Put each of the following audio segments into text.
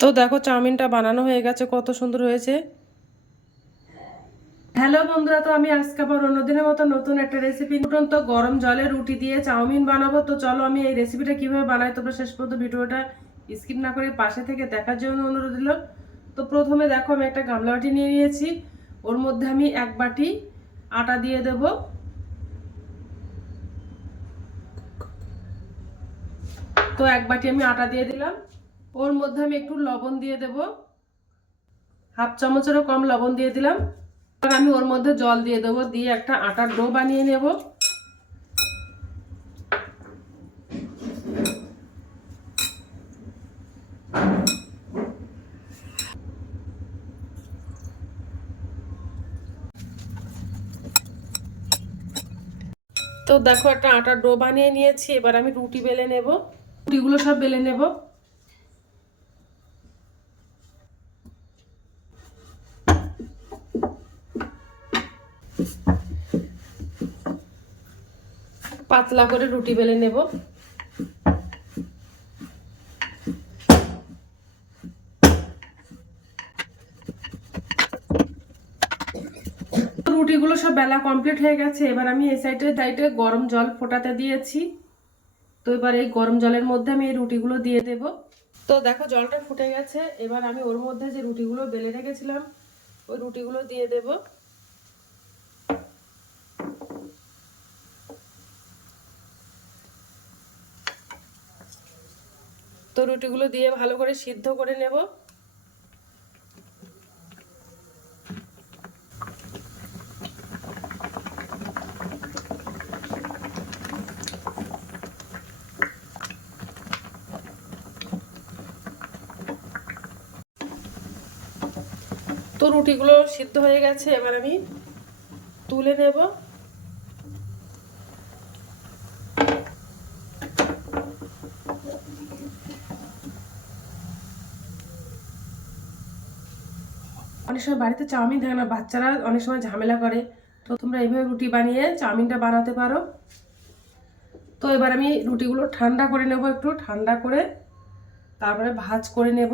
তো দেখো চাউমিনটা বানানো হয়ে গেছে, কত সুন্দর হয়েছে। হ্যালো বন্ধুরা, তো আমি আজকে আবার অন্যদিনের মতো নতুন একটা রেসিপি ফুটন্ত গরম জলে রুটি দিয়ে চাউমিন বানাবো। তো চলো আমি এই রেসিপিটা কিভাবে বানাই তোমরা শেষ পর্যন্ত ভিডিওটা স্কিপ না করে পাশে থেকে দেখার জন্য অনুরোধ দিল। তো প্রথমে দেখো আমি একটা গামলা বাটি নিয়ে নিয়েছি, ওর মধ্যে আমি 1 বাটি আটা দিয়ে দেব। তো 1 বাটি আমি আটা দিয়ে দিলাম। ওর মধ্যে আমি একটু লবণ দিয়ে দেব, হাফ চামচেরও কম লবণ দিয়ে দিলাম। আমি ওর মধ্যে জল দিয়ে দেবো, দিয়ে একটা আটার ডো বানিয়ে নেব। তো দেখো একটা আটার ডো বানিয়ে নিয়েছি, এবার আমি রুটি বেলে নেব। রুটিগুলো সব বেলে নেব। পাতলা করে রুটি বেলে নেব। রুটিগুলো সব বেলা কমপ্লিট হয়ে গেছে, এবার আমি এই সাইডে গরম জল ফোটাতে দিয়েছি। তো এবার এই গরম জলের মধ্যে আমি এই রুটিগুলো দিয়ে দেব। তো দেখো জলটা ফুটে গেছে, এবার আমি ওর মধ্যে যে রুটিগুলো বেলে রেখেছিলাম ওই রুটিগুলো দিয়ে দেব। তো রুটিগুলো দিয়ে ভালো করে সিদ্ধ করে নেব। তো রুটিগুলো সিদ্ধ হয়ে গেছে, এবার আমি তুলে নেব। অনেক সময় বাড়িতে চাউমিন থাকে না, বাচ্চারা অনেক সময় ঝামেলা করে। তো তোমরা এইভাবে রুটি বানিয়ে চাউমিনটা বানাতে পারো। তো এবার আমি রুটিগুলো ঠান্ডা করে নেব, একটু ঠান্ডা করে তারপরে ভাঁজ করে নেব।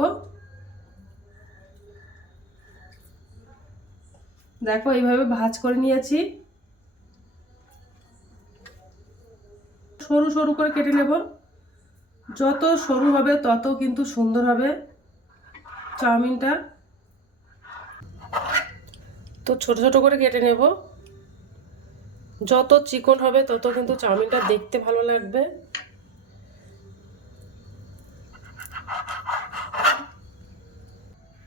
দেখো এইভাবে ভাঁজ করে নিয়েছি। সরু সরু করে কেটে নেব, যত সরু হবে তত কিন্তু সুন্দর হবে চাউমিনটা। তো ছোট ছোট করে কেটে নেব, যত চিকন হবে তত কিন্তু চাউমিনটা দেখতে ভালো লাগবে।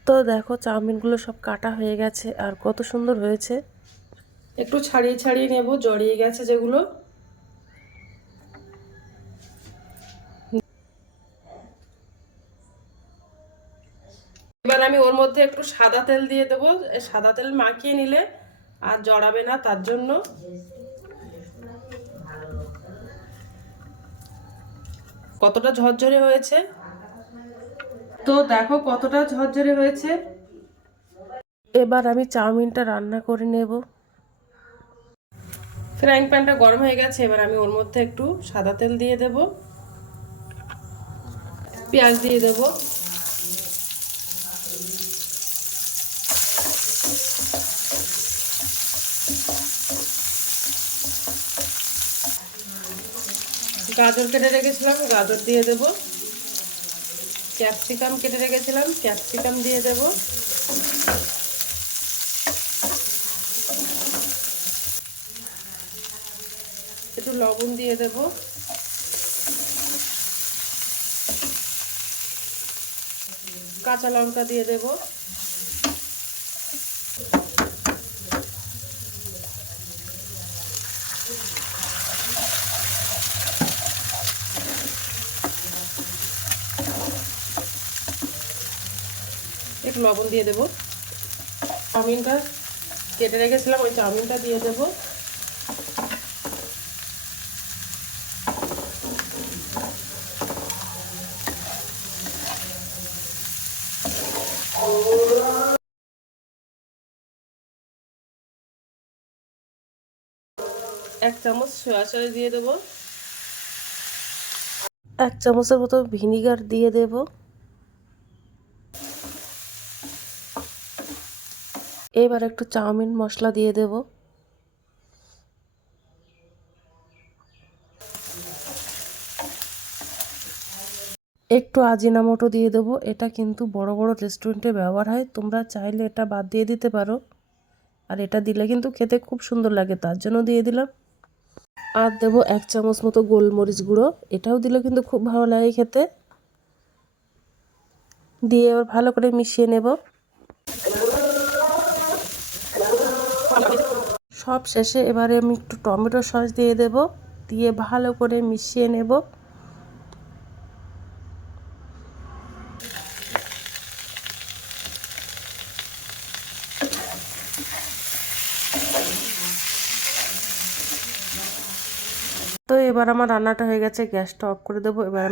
তো দেখো চাউমিনগুলো সব কাটা হয়ে গেছে, আর কত সুন্দর হয়েছে। একটু ছাড়িয়ে ছাড়িয়ে নেব, জড়িয়ে গেছে যেগুলো। এবার আমি ওর মধ্যে একটু সাদা তেল দিয়ে দেবো, সাদা তেল মাখিয়ে নিলে আর জড়াবে না, তার জন্য। কতটা ঝরঝরে হয়েছে, তো দেখো কতটা ঝরঝরে হয়েছে। এবার আমি চাউমিনটা রান্না করে নেব। ফ্রাইং প্যানটা গরম হয়ে গেছে, এবার আমি ওর মধ্যে একটু সাদা তেল দিয়ে দেব, পেঁয়াজ দিয়ে দেব। গাজর কেটে রেখেছিলাম, গাজর দিয়ে দেব। ক্যাপসিকাম কেটে রেখেছিলাম, ক্যাপসিকাম দিয়ে দেব। একটু লবণ দিয়ে দেব। কাঁচা লঙ্কা দিয়ে দেব। একটু লবণ দিয়ে দেব। চাউমিনটা কেটে রেখেছিলাম, ওই চাউমিনটা দিয়ে দেব। এক চামচ সয়া সস দিয়ে দেব। 1 চামচের মতো ভিনিগার দিয়ে দেব। এবার একটু চাউমিন মশলা দিয়ে দেব। একটু আজিনামোটো দিয়ে দেবো। এটা কিন্তু বড় বড় রেস্টুরেন্টে ব্যবহার হয়, তোমরা চাইলে এটা বাদ দিয়ে দিতে পারো। আর এটা দিলে কিন্তু খেতে খুব সুন্দর লাগে, তার জন্য দিয়ে দিলাম। আর দেবো 1 চামচ মতো গোলমরিচ গুঁড়ো, এটাও দিলে কিন্তু খুব ভালো লাগে খেতে। দিয়ে এবার ভালো করে মিশিয়ে নেব। সব শেষে এবারে আমি একটু টমেটো সস দিয়ে দেব, দিয়ে ভালো করে মিশিয়ে নেব। তো এবার আমার রান্নাটা হয়ে গেছে, গ্যাসটা অফ করে দেবো। এবার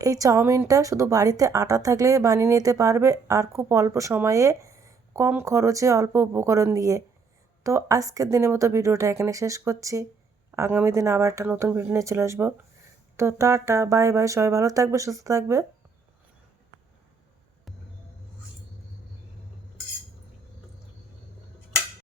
এই চাউমিনটা শুধু বাড়িতে আটা থাকলে বানিয়ে নিতে পারবে, আর খুব অল্প সময়ে কম খরচে অল্প উপকরণ দিয়ে। তো আজকের দিনের মতো ভিডিওটা এখানে শেষ করছি। আগামী দিন আবার একটা নতুন ভিডিও নিয়ে চলে আসবো। তো টাটা, বাই বাই, সবাই ভালো থাকবে, সুস্থ থাকবে।